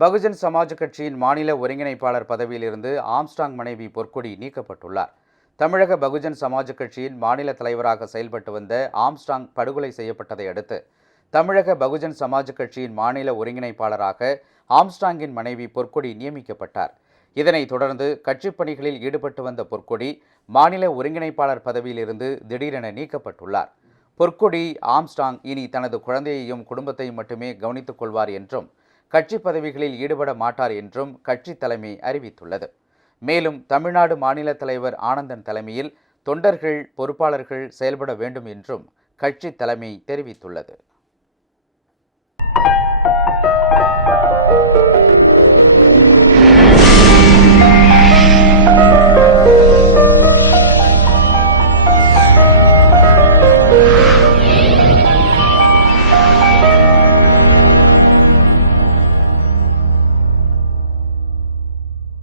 பகுஜன் சமாஜ் கட்சியின் மாநில ஒருங்கிணைப்பாளர் பதவியிலிருந்து ஆம்ஸ்டாங் மனைவி பொற்கொடி நீக்கப்பட்டுள்ளார். தமிழக பகுஜன் சமாஜ் கட்சியின் மாநில தலைவராக செயல்பட்டு வந்த ஆம்ஸ்டாங் படுகொலை செய்யப்பட்டதை அடுத்து தமிழக பகுஜன் சமாஜ் கட்சியின் மாநில ஒருங்கிணைப்பாளராக ஆம்ஸ்டாங்கின் மனைவி பொற்கொடி நியமிக்கப்பட்டார். இதனைத் தொடர்ந்து கட்சிப் பணிகளில் ஈடுபட்டு வந்த பொற்கொடி மாநில ஒருங்கிணைப்பாளர் பதவியிலிருந்து திடீரென நீக்கப்பட்டுள்ளார். பொற்கொடி ஆம்ஸ்டாங் இனி தனது குழந்தையையும் குடும்பத்தையும் மட்டுமே கவனித்துக் கொள்வார் என்றும் கட்சி பதவிகளில் ஈடுபட மாட்டார் என்றும் கட்சி தலைமை அறிவித்துள்ளது. மேலும் தமிழ்நாடு மாநில தலைவர் ஆனந்தன் தலைமையில் தொண்டர்கள் பொறுப்பாளர்கள் செயல்பட வேண்டும் என்றும் கட்சி தலைமை தெரிவித்துள்ளது.